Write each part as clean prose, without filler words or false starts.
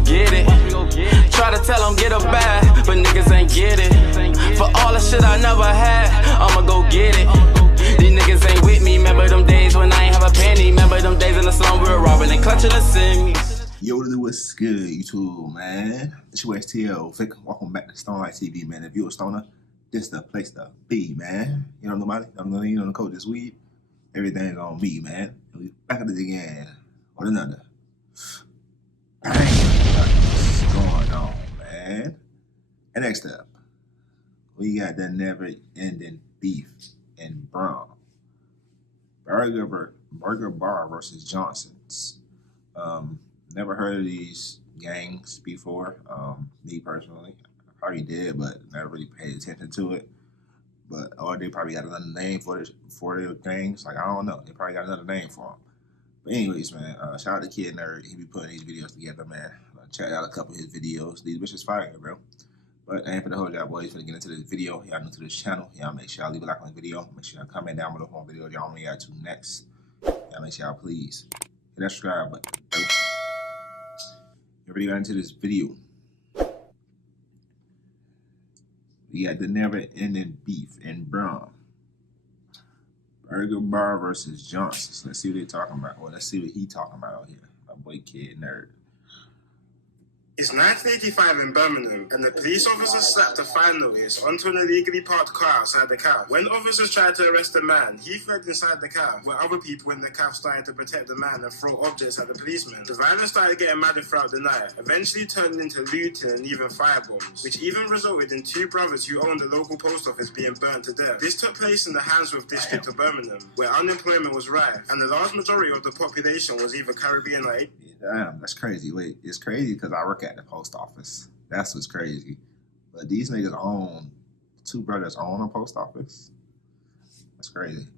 go get it. Try to tell them get a bag, but niggas ain't get it. For all the shit I never had, I'ma go get it. These niggas ain't with me, remember them days when I ain't have a penny. Remember them days in the slum we were robbing and clutching the semis. Yo, what's good, YouTube, man? It's your STL. Welcome back to StonerLife TV, man. If you're a stoner, this the place to be, man. You know nobody? You know the code this weed. Everything's on me, man. And we back at it again with another. Bang! What's going on, man? And next up, we got the never-ending beef in Brum. Burger Bar versus Johnson's. Never heard of these gangs before. Me personally, I probably did, but never really paid attention to it. But or they probably got another name for their gangs. Like I don't know, they probably got another name for them. But anyways, man, shout out to Kid Nerd. He be putting these videos together, man. Check out a couple of his videos. These bitches fire, bro. But I ain't for the whole job, boys. Finna get into this video. Y'all new to this channel. Y'all make sure y'all leave a like on the video. Make sure y'all comment down below on video y'all want me to add to next. Y'all make sure y'all please hit that subscribe button, bro. Already got into this video. We got the never-ending beef in Brum. Burger Bar versus Johnson's. Let's see what they're talking about. Well, let's see what he talking about out here. My boy Kid Nerd. It's 1985 in Birmingham, and the police officers slapped a fine notice onto an illegally parked car outside the cab. When officers tried to arrest the man, he fled inside the cab, where other people in the cab started to protect the man and throw objects at the policeman. The violence started getting madder throughout the night, eventually turning into looting and even firebombs, which even resulted in two brothers who owned the local post office being burnt to death. This took place in the Handsworth district of Birmingham, where unemployment was rife, and the large majority of the population was either Caribbean or Asian. Damn, that's crazy. Wait, it's crazy because I work at the post office. That's what's crazy. But these niggas two brothers own a post office. That's crazy.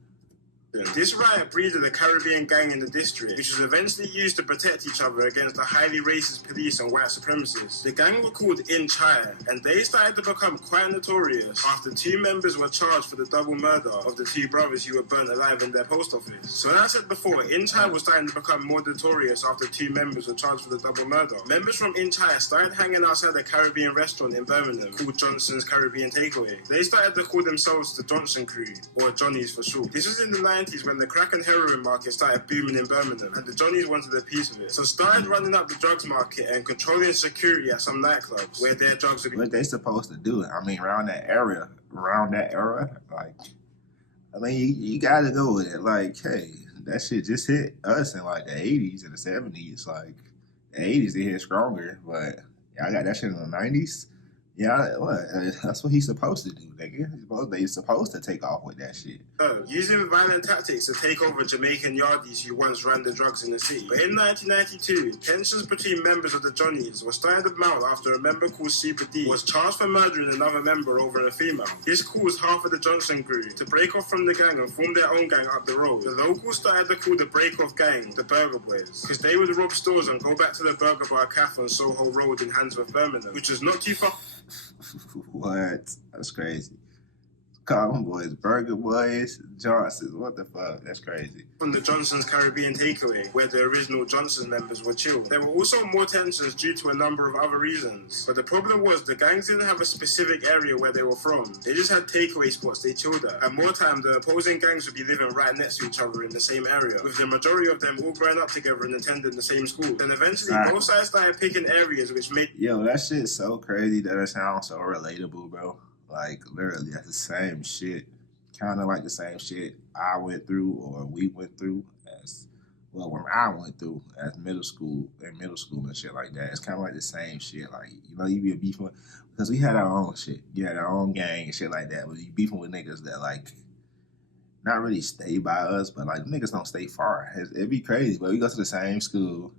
This riot breeded a Caribbean gang in the district, which was eventually used to protect each other against the highly racist police and white supremacists. The gang were called Inchai, and they started to become quite notorious after two members were charged for the double murder of the two brothers who were burnt alive in their post office. So as I said before, Inchai was starting to become more notorious after two members were charged for the double murder. Members from Inchai started hanging outside a Caribbean restaurant in Birmingham called Johnson's Caribbean Takeaway. They started to call themselves the Johnson Crew, or Johnnies for short. This was in the 90s when the crack and heroin market started booming in Birmingham, and the Johnnies wanted a piece of it. So started running up the drugs market and controlling security at some nightclubs where their drugs would be. What they supposed to do? I mean, around that era, like, I mean, you gotta go with it. Like, hey, that shit just hit us in like the 80s and the 70s. Like, the 80s they hit stronger, but y'all got that shit in the 90s. Yeah, what? That's what he's supposed to do, nigga. He's supposed to take off with that shit. Using violent tactics to take over Jamaican yardies who once ran the drugs in the city. But in 1992, tensions between members of the Johnnies were starting to mount after a member called Super D was charged for murdering another member over a female. This caused half of the Johnson crew to break off from the gang and form their own gang up the road. The locals started to call the break-off gang the Burger Boys, because they would rob stores and go back to the Burger Bar Cafe on Soho Road in Handsworth, Birmingham, which was not too far. What? That's crazy. Call them boys Burger Boys, Johnson's. What the fuck? That's crazy. From the Johnson's Caribbean Takeaway, where the original Johnson members were chilled. There were also more tensions due to a number of other reasons. But the problem was the gangs didn't have a specific area where they were from. They just had takeaway spots they chilled at. And more time, the opposing gangs would be living right next to each other in the same area, with the majority of them all growing up together and attending the same school. Then eventually, both sides started picking areas which made... Yo, that shit's so crazy that it sounds so relatable, bro. Like, literally, that's the same shit. Kind of like the same shit I went through or we went through as, well, when I went through as middle school and shit like that. It's kind of like the same shit. Like, you know, you be beefing with, because we had our own shit. You had our own gang and shit like that. But you beefing with niggas that, like, not really stay by us, but, like, niggas don't stay far. It'd be crazy, but we go to the same school.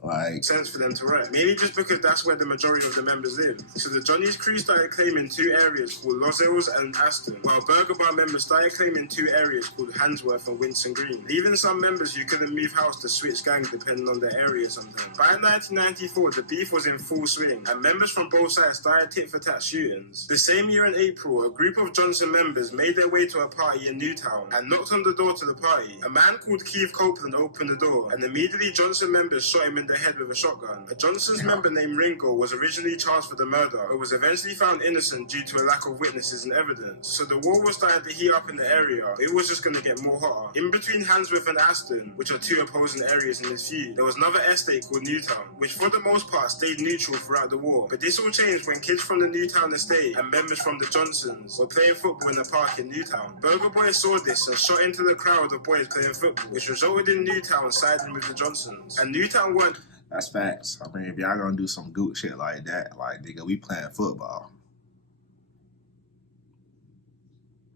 Like, sense for them to write. Maybe just because that's where the majority of the members live. So the Johnnies crew started claiming two areas called Los Hills and Aston, while Burger Bar members started claiming two areas called Handsworth and Winston Green, leaving some members who couldn't move house to switch gangs depending on their area sometimes. By 1994, the beef was in full swing, and members from both sides started tit-for-tat shootings. The same year in April, a group of Johnson members made their way to a party in Newtown and knocked on the door to the party. A man called Keith Copeland opened the door, and immediately Johnson members shot him him in the head with a shotgun. A Johnson's member named Ringo was originally charged for the murder, but was eventually found innocent due to a lack of witnesses and evidence. So the war was starting to heat up in the area, but it was just going to get more hotter. In between Handsworth and Aston, which are two opposing areas in this feud, there was another estate called Newtown, which for the most part stayed neutral throughout the war. But this all changed when kids from the Newtown estate and members from the Johnsons were playing football in the park in Newtown. Burger Boy saw this and shot into the crowd of boys playing football, which resulted in Newtown siding with the Johnsons. And Newtown weren't. That's facts. I mean, if y'all gonna do some goot shit like that, like, nigga, we playing football.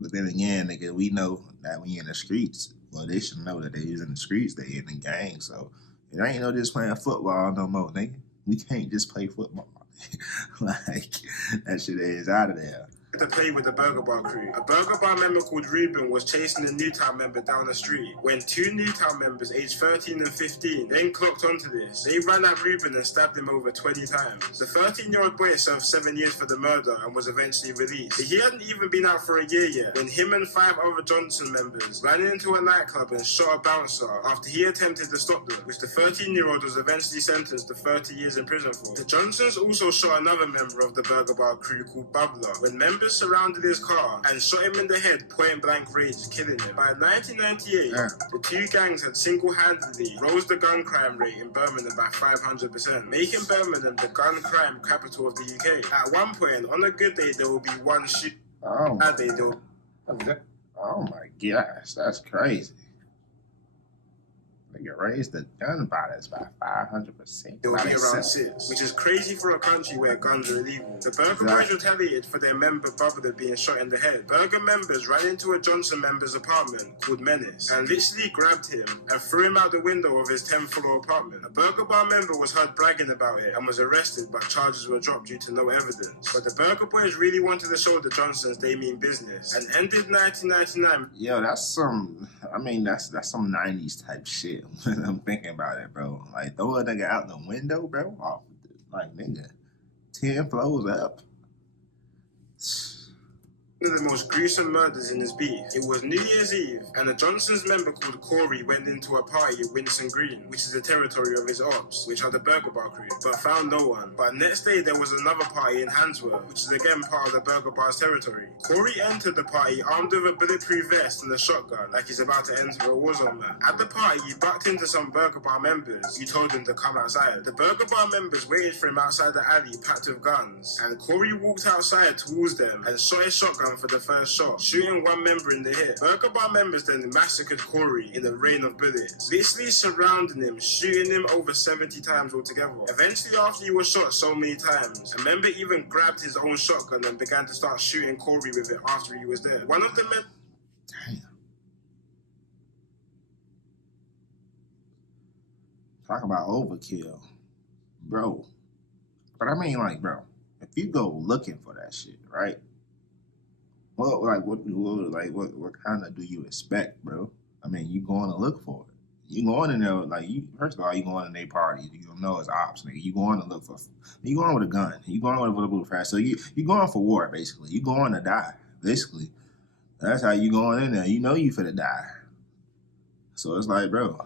But then again, nigga, we know that we in the streets. Well, they should know that they is in the streets, they in the gang. So it ain't no just playing football no more, nigga. We can't just play football. Like, that shit is out of there. To play with the Burger Bar crew. A Burger Bar member called Ruben was chasing a Newtown member down the street when two Newtown members aged 13 and 15 then clocked onto this. They ran at Ruben and stabbed him over 20 times. The 13-year-old boy served 7 years for the murder and was eventually released. He hadn't even been out for a year yet when him and 5 other Johnson members ran into a nightclub and shot a bouncer after he attempted to stop them, which the 13-year-old was eventually sentenced to 30 years in prison for. The Johnsons also shot another member of the Burger Bar crew called Bubbler when members surrounded his car and shot him in the head point blank range, killing him. By 1998, the two gangs had single-handedly rose the gun crime rate in Birmingham by 500%, making Birmingham the gun crime capital of the UK. At one point, on a good day, there will be one shoot. Oh, Bad day, there will... oh my gosh, that's crazy. Nigga raised the gun violence by 500%. There will be around 6, which is crazy for a country where guns are illegal. The Burger Boys retaliated for their member Bubbler being shot in the head. Burger members ran into a Johnson member's apartment called Menace and literally grabbed him and threw him out the window of his 10th floor apartment. A Burger Bar member was heard bragging about it and was arrested, but charges were dropped due to no evidence. But the Burger Boys really wanted to show the Johnsons they mean business and ended 1999. Yo, that's some, I mean, that's some 90s type shit. When I'm thinking about it, bro. Like, throw a nigga out the window, bro. Oh, like, nigga, 10 floors up. One of the most gruesome murders in this beef. It was New Year's Eve, and a Johnson's member called Corey went into a party at Winson Green, which is the territory of his ops, which are the Burger Bar crew, but found no one. But next day, there was another party in Handsworth, which is again part of the Burger Bar's territory. Corey entered the party armed with a bulletproof vest and a shotgun, like he's about to enter a war zone map. At the party, he bucked into some Burger Bar members, who told him to come outside. The Burger Bar members waited for him outside the alley, packed with guns, and Corey walked outside towards them and shot his shotgun for the first shot, shooting one member in the hip. Burger Bar members then massacred Corey in a rain of bullets, literally surrounding him, shooting him over 70 times altogether. Eventually, after he was shot so many times, a member even grabbed his own shotgun and began to start shooting Corey with it after he was dead. One of the men... Damn. Talk about overkill. Bro. But I mean, like, bro, if you go looking for that shit, right? What kind of do you expect, bro? I mean, you going to look for it. You going in there, like, first of all, you going in their party. You don't know it's ops, nigga. You going to look for, you going with a gun. You going with a bulletproof vest. So you going for war, basically. You going to die, basically. That's how you going in there. You know you finna die. So it's like, bro,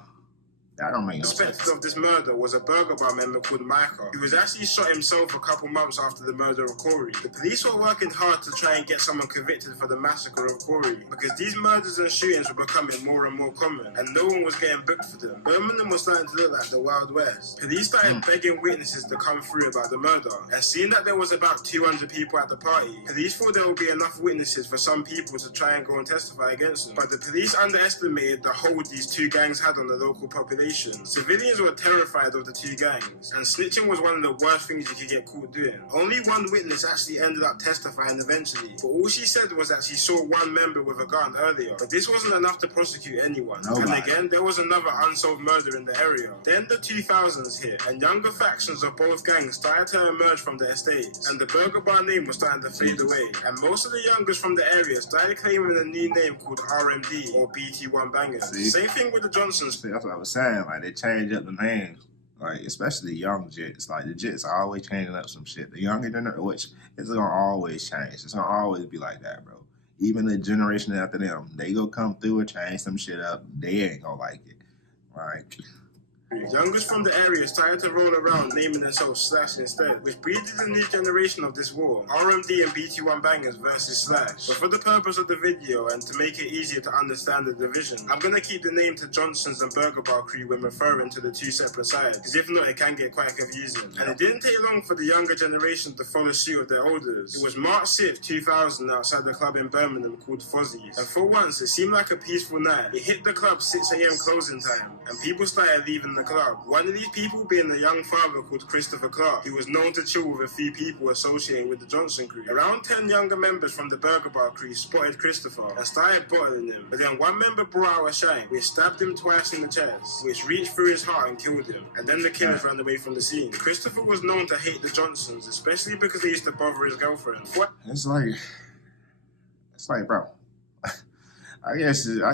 that don't make no sense. The suspect of this murder was a Burger Bar member called Micah, who was actually shot himself a couple months after the murder of Corey. The police were working hard to try and get someone convicted for the massacre of Corey, because these murders and shootings were becoming more and more common, and no one was getting booked for them. Birmingham was starting to look like the Wild West. Police started begging witnesses to come through about the murder, and seeing that there was about 200 people at the party, police thought there would be enough witnesses for some people to try and go and testify against them. But the police underestimated the hold these two gangs had on the local population. Civilians were terrified of the two gangs, and snitching was one of the worst things you could get caught doing. Only one witness actually ended up testifying eventually, but all she said was that she saw one member with a gun earlier, but this wasn't enough to prosecute anyone. And again, there was another unsolved murder in the area. Then the 2000s hit, and younger factions of both gangs started to emerge from the estates, and the Burger Bar name was starting to fade away, and most of the youngers from the area started claiming a new name called RMD, or BT1 Bangers. Same thing with the Johnsons. That's what I was saying, like, they change up the names, like, especially the young jits. Like, the jits are always changing up some shit. The younger generation, which is gonna always change. It's gonna always be like that, bro. Even the generation after them, they go come through and change some shit up. They ain't gonna like it. Like, Youngers from the area started to roll around naming themselves Slash instead, which breeded a new generation of this war, RMD and BT1 bangers versus Slash. But for the purpose of the video and to make it easier to understand the division, I'm gonna keep the name to Johnson's and Burger Bar crew when referring to the two separate sides, because if not it can get quite confusing. And it didn't take long for the younger generation to follow suit of their elders. It was March 6th, 2000 outside the club in Birmingham called Fozzie's, and for once it seemed like a peaceful night. It hit the club 6 AM closing time, and people started leaving the club. One of these people being a young father called Christopher Clark, who was known to chill with a few people associated with the Johnson crew. Around 10 younger members from the Burger Bar crew spotted Christopher and started bottling him, but then one member brought out a shine, which stabbed him twice in the chest, which reached through his heart and killed him, and then the killers ran away from the scene. Christopher was known to hate the Johnsons, especially because they used to bother his girlfriend. It's like, bro, I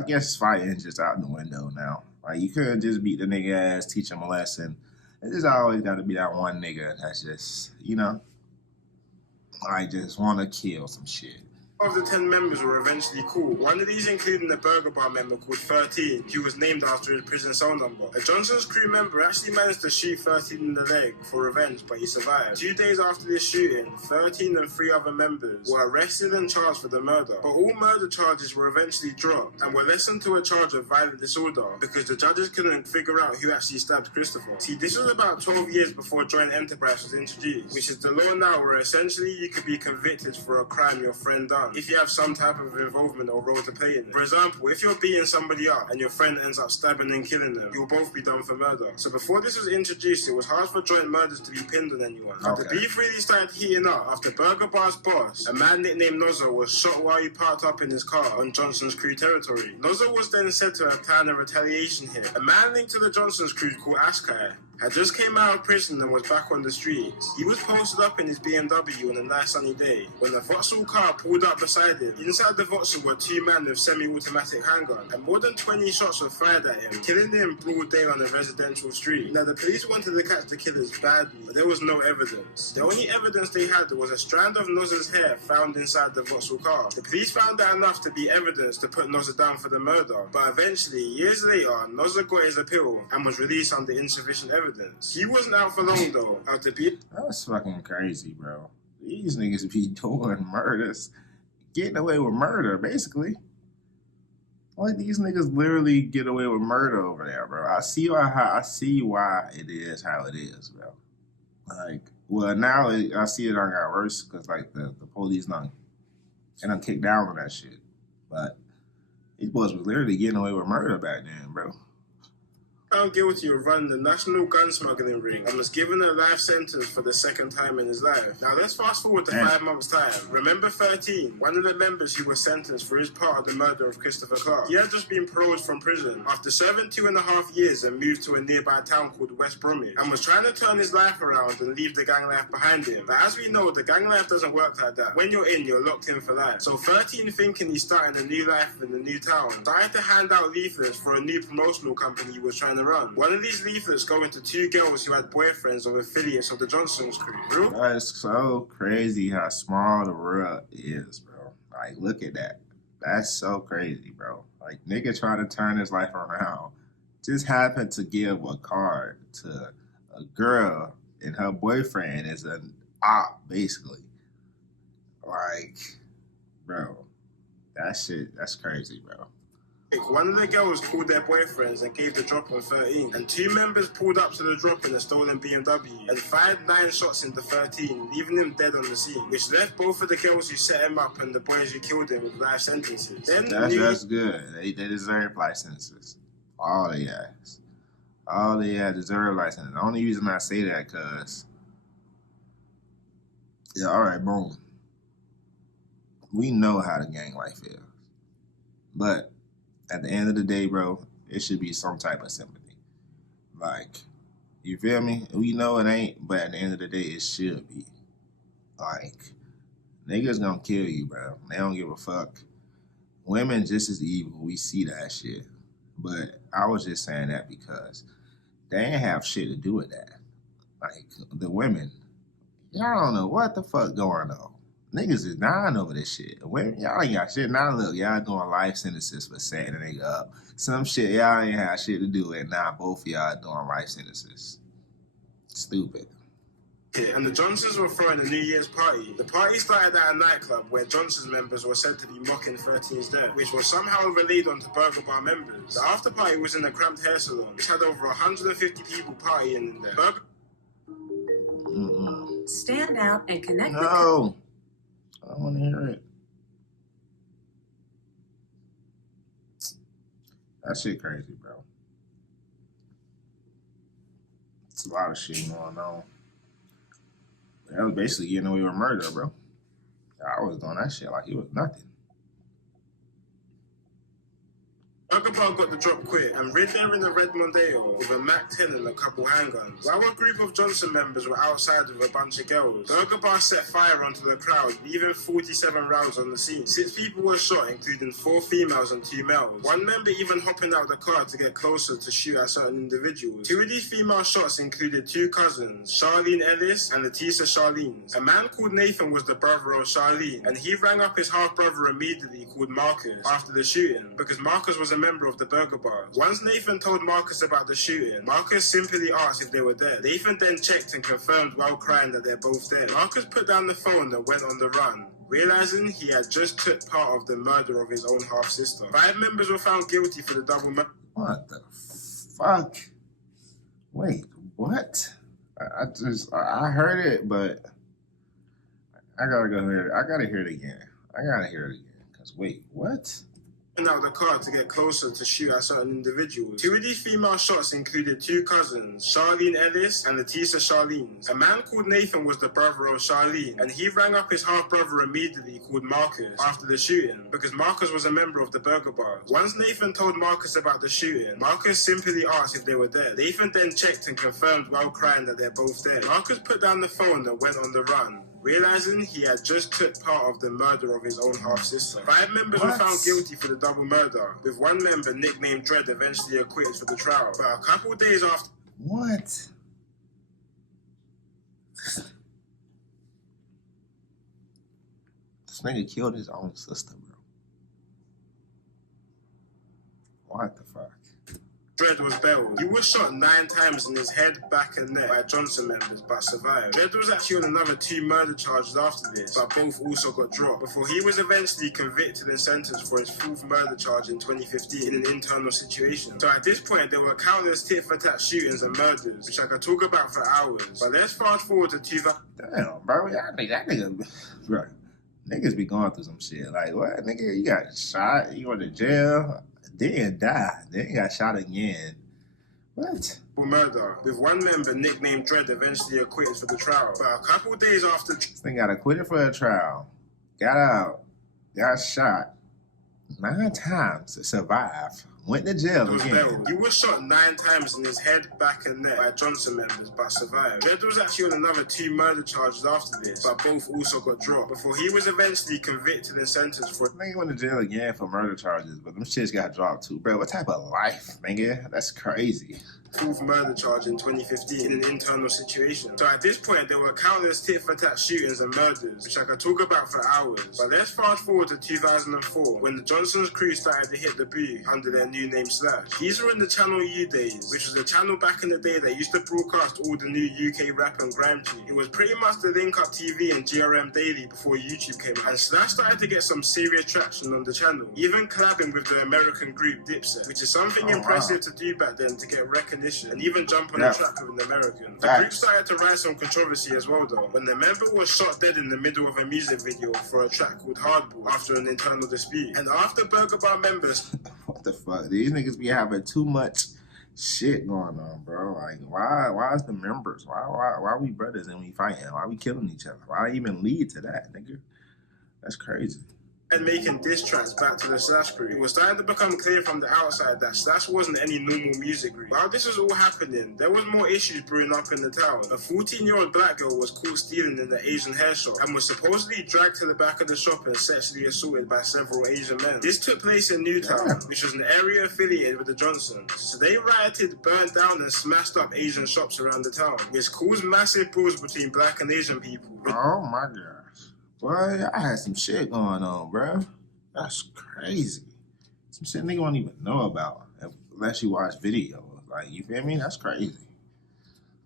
guess fighting just out the window now. Like, you couldn't just beat the nigga ass, teach him a lesson. There's always got to be that one nigga that's just, I just want to kill some shit. Of the 10 members were eventually cool. One of these including the Burger Bar member called 13, who was named after his prison cell number. A Johnson's crew member actually managed to shoot 13 in the leg for revenge, but he survived. 2 days after this shooting, 13 and 3 other members were arrested and charged for the murder. But all murder charges were eventually dropped and were lessened to a charge of violent disorder because the judges couldn't figure out who actually stabbed Christopher. See, this was about 12 years before joint enterprise was introduced, which is the law now where essentially you could be convicted for a crime your friend done if you have some type of involvement or role to play in it. For example, if you're beating somebody up and your friend ends up stabbing and killing them, you'll both be done for murder. So before this was introduced, it was hard for joint murders to be pinned on anyone. But the beef really started heating up after Burger Bar's boss, a man nicknamed Nozzo, was shot while he parked up in his car on Johnson's crew territory. Nozzo was then said to have planned a retaliation hit. A man linked to the Johnson's crew called Askai had just came out of prison and was back on the streets. He was posted up in his BMW on a nice sunny day when a Vauxhall car pulled up beside him. Inside the Vauxhall were 2 men with semi-automatic handguns, and more than 20 shots were fired at him, killing him broad day on a residential street. Now, the police wanted to catch the killers badly, but there was no evidence. The only evidence they had was a strand of Nozza's hair found inside the Vauxhall car. The police found that enough to be evidence to put Nozza down for the murder, but eventually, years later, Nozza got his appeal and was released under insufficient evidence. He wasn't out for long though. That's fucking crazy, bro. These niggas be doing murders, getting away with murder, basically. Like, these niggas literally get away with murder over there, bro. I see why it is how it is, bro. Like, well, now I see it done got worse because like the police done kicked down on that shit. But these boys was literally getting away with murder back then, bro. Found guilty of running the national gun smuggling ring and was given a life sentence for the 2nd time in his life. Now let's fast forward to 5 months' time. Remember 13, one of the members who was sentenced for his part of the murder of Christopher Clark. He had just been paroled from prison after serving 2.5 years and moved to a nearby town called West Bromwich and was trying to turn his life around and leave the gang life behind him. But as we know, the gang life doesn't work like that. When you're in, you're locked in for life. So 13, thinking he's starting a new life in a new town, started to hand out leaflets for a new promotional company he was trying to run. One of these leaflets going to 2 girls who had boyfriends or affiliates of the Johnson's crew. Bro? That's so crazy how small the world is, bro. Like, look at that. That's so crazy, bro. Like, nigga trying to turn his life around just happened to give a card to a girl and her boyfriend is an op, basically. Like, bro, that's crazy, bro. One of the girls called their boyfriends and gave the drop on 13, and 2 members pulled up to the drop in a stolen BMW and fired 9 shots into 13, leaving him dead on the scene, which left both of the girls who set him up and the boys who killed him with life sentences. That's good. They deserve life sentences. All they deserve life sentences. The only reason I say that because, yeah, all right, boom. We know how the gang life is, but at the end of the day, bro, it should be some type of sympathy. Like, you feel me? We know it ain't, but at the end of the day, it should be. Like, niggas gonna kill you, bro. They don't give a fuck. Women just as evil. We see that shit. But I was just saying that because they ain't have shit to do with that. Like, the women, y'all don't know what the fuck going on. Niggas is dying over this shit. When y'all ain't got shit. Now look, y'all doing life sentences for setting a nigga up. Some shit y'all ain't have shit to do with. Now both of y'all doing life sentences. Stupid. And the Johnsons were throwing a New Year's party. The party started at a nightclub where Johnson's members were said to be mocking 13's death, which was somehow relayed onto Burger Bar members. The after party was in a cramped hair salon, which had over 150 people partying in there. Stand out and connect. No, I don't want to hear it. That shit crazy, bro. It's a lot of shit going on. That was basically getting away with murder, bro. I was doing that shit like it was nothing. Burger Bar got the drop quick and rid there in a red Mondeo with a Mac 10 and a couple handguns. While a group of Johnson members were outside with a bunch of girls, Burger Bar set fire onto the crowd, leaving 47 rounds on the scene. 6 people were shot, including 4 females and 2 males. One member even hopping out the car to get closer to shoot at certain individuals. 2 of these female shots included 2 cousins, Charlene Ellis and Letisa Charlene. A man called Nathan was the brother of Charlene, and he rang up his half-brother immediately called Marcus after the shooting, because Marcus was a member of the Burger Bar. Once Nathan told Marcus about the shooting, Marcus simply asked if they were dead. Nathan then checked and confirmed while crying that they're both dead. Marcus put down the phone and went on the run, realizing he had just took part of the murder of his own half-sister. 5 members were found guilty for the double murder. What the fuck? Wait, what? I heard it, but I gotta go hear it. I gotta hear it again. Cause wait, what? Out of the car to get closer to shoot at certain individuals. 2 of these female shots included 2 cousins, Charlene Ellis and Letisa Charlene. A man called Nathan was the brother of Charlene, and he rang up his half-brother immediately called Marcus after the shooting, because Marcus was a member of the Burger Bar. Once Nathan told Marcus about the shooting, Marcus simply asked if they were dead. Nathan then checked and confirmed while crying that they're both dead. Marcus put down the phone and went on the run, realizing he had just took part of the murder of his own half-sister. 5 members were found guilty for the double murder, with one member, nicknamed Dread, eventually acquitted for the trial. But a couple days after... What? This nigga killed his own sister, bro. What the fuck? Dread was bailed. He was shot 9 times in his head, back, and neck by Johnson members, but survived. Dread was actually on another 2 murder charges after this, but both also got dropped, before he was eventually convicted and sentenced for his 4th murder charge in 2015 in an internal situation. So at this point, there were countless tit-for-tat shootings and murders, which I could talk about for hours. But let's fast forward to 2000. Damn, bro. I think that nigga, bro. Niggas be going through some shit. Like, what? Nigga, you got shot, you went to jail, then died, then got shot again. What? Murder, with one member, nicknamed Dread, eventually acquitted for the trial. But a couple days after... This thing got acquitted for the trial, got out, got shot 9 times to survive, went to jail again. He was shot 9 times in his head, back, and neck by Johnson members, but survived. Dread was actually on another 2 murder charges after this, but both also got dropped, before he was eventually convicted and sentenced for... Nigga went to jail again for murder charges, but them shits got dropped too, bro. What type of life, nigga? That's crazy. 4th murder charge in 2015 in an internal situation. So at this point, there were countless tit-for-tat shootings and murders, which I could talk about for hours. But let's fast forward to 2004, when the Johnson's crew started to hit the booth under their new name Slash. These were in the Channel U days, which was a channel back in the day that used to broadcast all the new UK rap and grime tunes. It was pretty much the Link Up TV and GRM Daily before YouTube came, and Slash started to get some serious traction on the channel, even collabing with the American group Dipset, which is something impressive to do back then to get recognition and even jump on the track with an American. The group started to rise some controversy as well though, when the member was shot dead in the middle of a music video for a track called Hardball after an internal dispute. And after Burger Bar members... What the fuck? These niggas be having too much shit going on, bro. Like, why is the members? Why we brothers and we fighting? Why we killing each other? Why even lead to that, nigga? That's crazy. And making diss tracks back to the Slash crew. It was starting to become clear from the outside that Slash wasn't any normal music group. While this was all happening, there was more issues brewing up in the town. A 14-year-old black girl was caught stealing in the Asian hair shop and was supposedly dragged to the back of the shop and sexually assaulted by several Asian men. This took place in Newtown, which was an area affiliated with the Johnsons. So they rioted, burned down and smashed up Asian shops around the town, which caused massive brawls between black and Asian people. Oh my gosh. Boy, I had some shit going on, bro. That's crazy. Some shit nigga don't even know about unless you watch videos. Like, you feel me? That's crazy.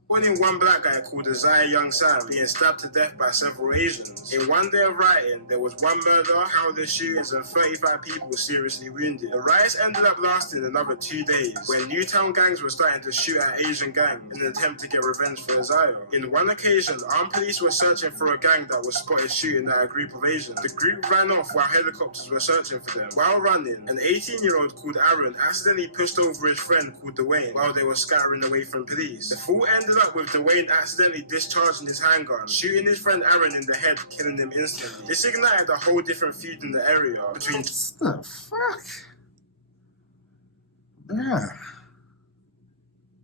Only one black guy called Isaiah Young Sam being stabbed to death by several Asians. In one day of rioting, there was one murder, countless shootings, and 35 people seriously wounded. The riots ended up lasting another 2 days, when Newtown gangs were starting to shoot at Asian gangs in an attempt to get revenge for Isaiah. In one occasion, armed police were searching for a gang that was spotted shooting at a group of Asians. The group ran off while helicopters were searching for them. While running, an 18-year-old called Aaron accidentally pushed over his friend called Dwayne while they were scattering away from police. The fall ended up with Dwayne accidentally discharging his handgun, shooting his friend Aaron in the head, killing him instantly. This ignited a whole different feud in the area between... What the fuck? Bruh.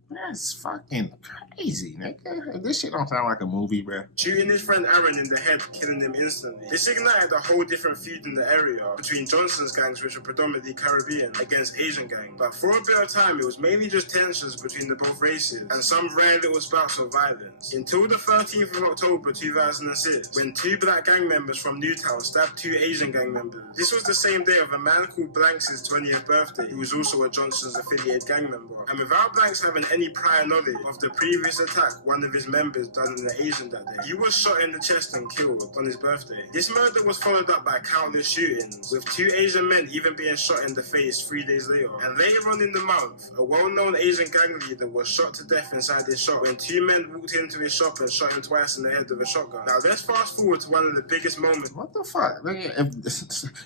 That's fucking crazy, nigga. This shit don't sound like a movie, bruh. Shooting his friend Aaron in the head, killing him instantly. This ignited a whole different feud in the area between Johnson's gangs, which were predominantly Caribbean, against Asian gangs. But for a bit of time, it was mainly just tensions between the both races and some rare little spouts of violence. Until the 13th of October 2006, when 2 black gang members from Newtown stabbed 2 Asian gang members. This was the same day of a man called Blanks' 20th birthday, who was also a Johnson's affiliated gang member. And without Blanks having any prior knowledge of the previous attack one of his members done in the Asian that day, he was shot in the chest and killed on his birthday. This murder was followed up by countless shootings, with 2 Asian men even being shot in the face 3 days later. And later on in the month, a well-known Asian gang leader was shot to death inside his shop when 2 men walked into his shop and shot him twice in the head with a shotgun. Now let's fast forward to one of the biggest moments. What the fuck?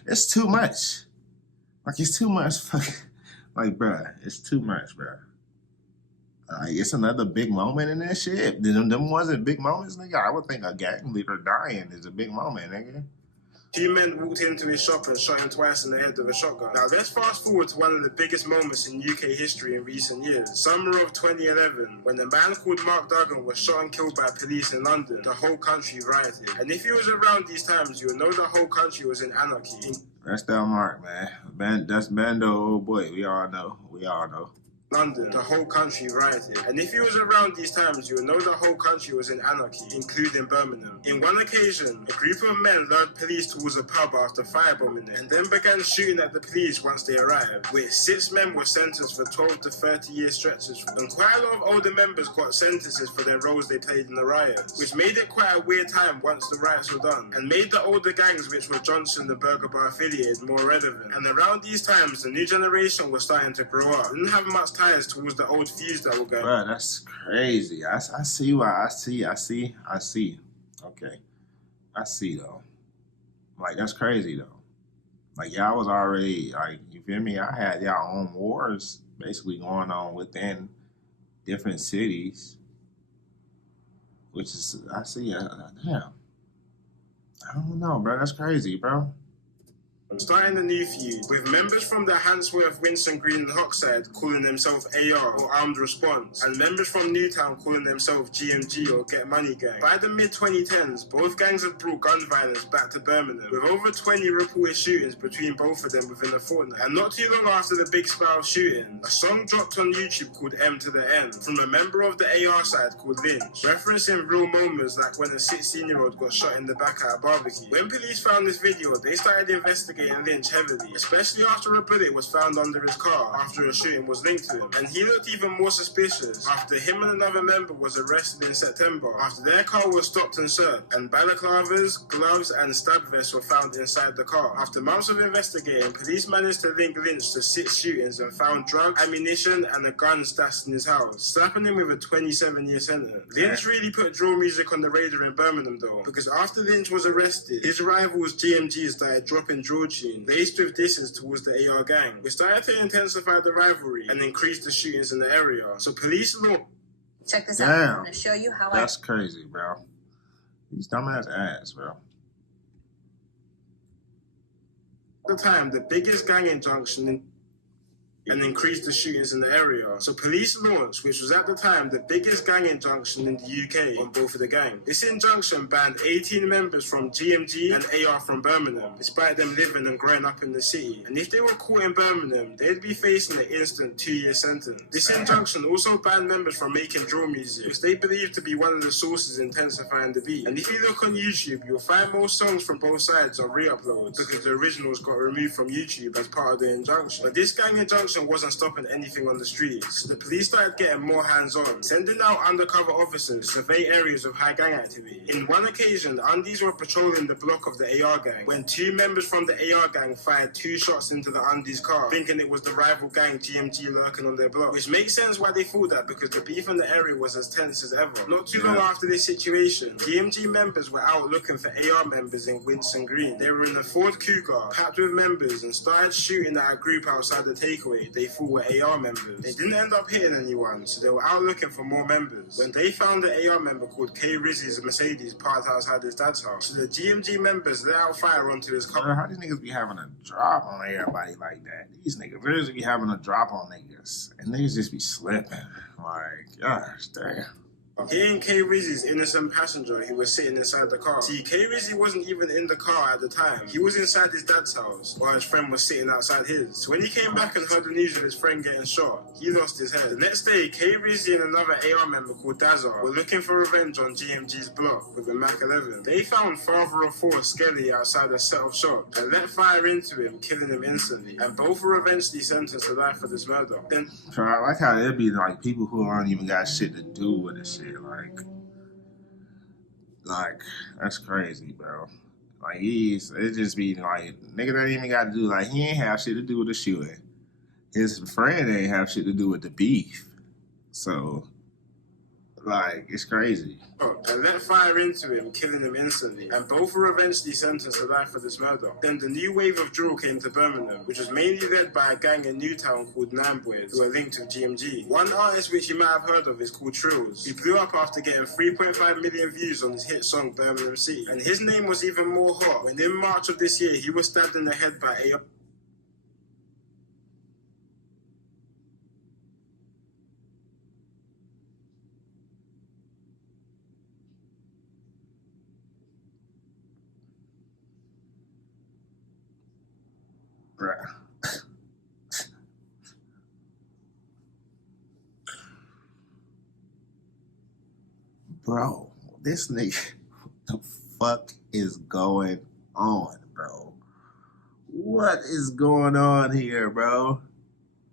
It's too much. Like, it's too much. Like, bruh, it's too much, bruh. It's another big moment in that shit. Them wasn't big moments, nigga. I would think a gang leader dying is a big moment, nigga. 2 men walked into his shop and shot him twice in the head with a shotgun. Now let's fast forward to one of the biggest moments in UK history in recent years. Summer of 2011, when a man called Mark Duggan was shot and killed by police in London. The whole country rioted. And if you was around these times, you would know the whole country was in anarchy. That's that Mark, man. That's Bando, old boy. We all know. London, the whole country rioted. And if you was around these times, you would know the whole country was in anarchy, including Birmingham. In one occasion, a group of men lured police towards a pub after firebombing it, and then began shooting at the police once they arrived, which 6 men were sentenced for 12 to 30-year stretches. And quite a lot of older members got sentences for their roles they played in the riots, which made it quite a weird time once the riots were done, and made the older gangs, which were Johnson, the Burger Bar affiliated, more relevant. And around these times, the new generation was starting to grow up. Didn't have much ties towards the old feuds that were going. Bro, that's crazy. I see why. I see. Okay. I see, though. Like, that's crazy, though. Like, y'all was already, like, you feel me? I had y'all own wars basically going on within different cities. Which is, I see, damn. I don't know, bro. That's crazy, bro. Starting a new feud, with members from the Handsworth, Winson Green and Hockside calling themselves AR or Armed Response, and members from Newtown calling themselves GMG or Get Money Gang. By the mid-2010s, both gangs had brought gun violence back to Birmingham, with over 20 reported shootings between both of them within a fortnight. And not too long after the big spell of shooting, a song dropped on YouTube called M to the N from a member of the AR side called Lynch, referencing real moments like when a 16-year-old got shot in the back at a barbecue. When police found this video, they started investigating Lynch heavily, especially after a bullet was found under his car after a shooting was linked to him. And he looked even more suspicious after him and another member was arrested in September after their car was stopped and searched, and balaclavas, gloves and stab vests were found inside the car. After months of investigating, police managed to link Lynch to 6 shootings and found drugs, ammunition and a gun stashed in his house, slapping him with a 27-year sentence. Lynch really put drill music on the radar in Birmingham though, because after Lynch was arrested, his rivals GMG started dropping drill tunes laced with disses towards the AR gang, which started to intensify the rivalry and increase the shootings in the area. So police law... Check this out. I'm going to show you how That's crazy, bro. These dumbass ass, bro. At the time, the biggest gang injunction and increased the shootings in the area. So police launched, which was at the time the biggest gang injunction in the UK on both of the gang. This injunction banned 18 members from GMG and AR from Birmingham, despite them living and growing up in the city. And if they were caught in Birmingham, they'd be facing an instant 2-year sentence. This injunction also banned members from making drill music, which they believed to be one of the sources intensifying the beat. And if you look on YouTube, you'll find most songs from both sides are re-uploads, because the originals got removed from YouTube as part of the injunction. But this gang injunction wasn't stopping anything on the streets. So the police started getting more hands-on, sending out undercover officers to survey areas of high gang activity. In one occasion, undies were patrolling the block of the AR gang when 2 members from the AR gang fired 2 shots into the undies car, thinking it was the rival gang GMG lurking on their block. Which makes sense why they thought that, because the beef in the area was as tense as ever. Not too long after this situation, GMG members were out looking for AR members in Winston Green. They were in a Ford Cougar, packed with members, and started shooting at a group outside the takeaway they thought were AR members. They didn't end up hitting anyone, so they were out looking for more members, when they found an AR member called K Rizzy's Mercedes parked outside his dad's house. So the GMG members let out fire onto his car. How these niggas be having a drop on everybody like that? These niggas really be having a drop on niggas, and niggas just be slipping. Like, gosh, damn. Hitting K Rizzy's innocent passenger who was sitting inside the car. See, K Rizzy wasn't even in the car at the time. He was inside his dad's house while his friend was sitting outside his. So when he came back and heard the news of his friend getting shot, he lost his head. The next day, K Rizzy and another AR member called Dazza were looking for revenge on GMG's block with a Mac 11. They found father of 4 Skelly outside a set of shops and let fire into him, killing him instantly. And both were eventually sentenced to life for this murder. Then, so I like how it'd be like people who don't even got shit to do with this shit. Like that's crazy, bro. Like it just be like nigga that even got to do, like he ain't have shit to do with the shooting. His friend ain't have shit to do with the beef. So like it's crazy. And let fire into him, killing him instantly. And both were eventually sentenced to life for this murder. Then the new wave of drill came to Birmingham, which was mainly led by a gang in Newtown called Nine Boys, who are linked with GMG. One artist which you might have heard of is called Trills. He blew up after getting 3.5 million views on his hit song Birmingham City. And his name was even more hot when in March of this year he was stabbed in the head by a Bro, this nigga, what the fuck is going on, bro? What is going on here, bro?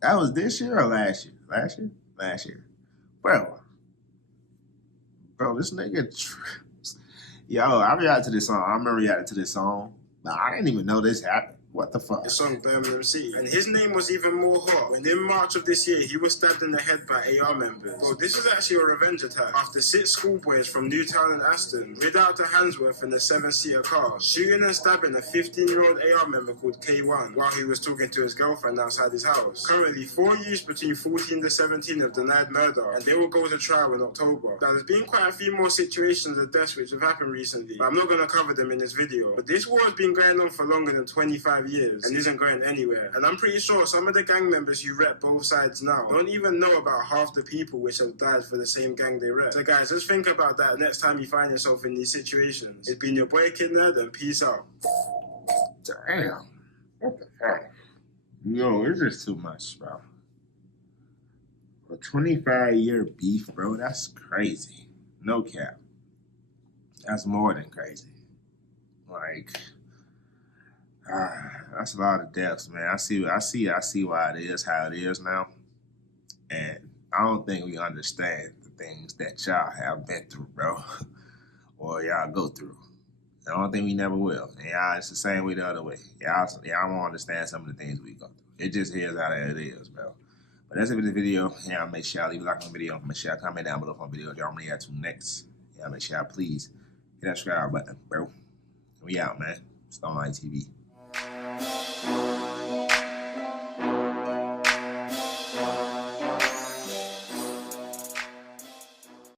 That was this year or last year? Last year. Bro, this nigga, yo, I reacted to this song. I remember reacting to this song, but I didn't even know this happened. What the fuck? The song Birmingham City. And his name was even more hot when in March of this year he was stabbed in the head by AR members. Well, this was actually a revenge attack after 6 schoolboys from Newtown and Aston rid out to Handsworth in a 7-seater car, shooting and stabbing a 15-year-old AR member called K1 while he was talking to his girlfriend outside his house. Currently, 4 youths between 14 to 17 have denied murder, and they will go to trial in October. Now, there's been quite a few more situations of deaths which have happened recently, but I'm not going to cover them in this video. But this war has been going on for longer than 25 years and isn't going anywhere. And I'm pretty sure some of the gang members who rep both sides now don't even know about half the people which have died for the same gang they rep. So guys, just think about that next time you find yourself in these situations. It's been your boy Kid Nerd, and peace out. Damn. What the heck? Yo, it's just too much, bro. A 25-year beef, bro, that's crazy. No cap. That's more than crazy. Like, that's a lot of deaths, man. I see why it is how it is now. And I don't think we understand the things that y'all have been through, bro. Or y'all go through. I don't think we never will. And y'all, it's the same way the other way. Y'all won't understand some of the things we go through. It just is how it is, bro. But that's it for the video. Yeah, make sure y'all leave a like on the video. Make sure y'all comment down below for the video y'all want me to add to next. Yeah, make sure y'all please hit that subscribe button, bro. We out, man. StonerLife TV.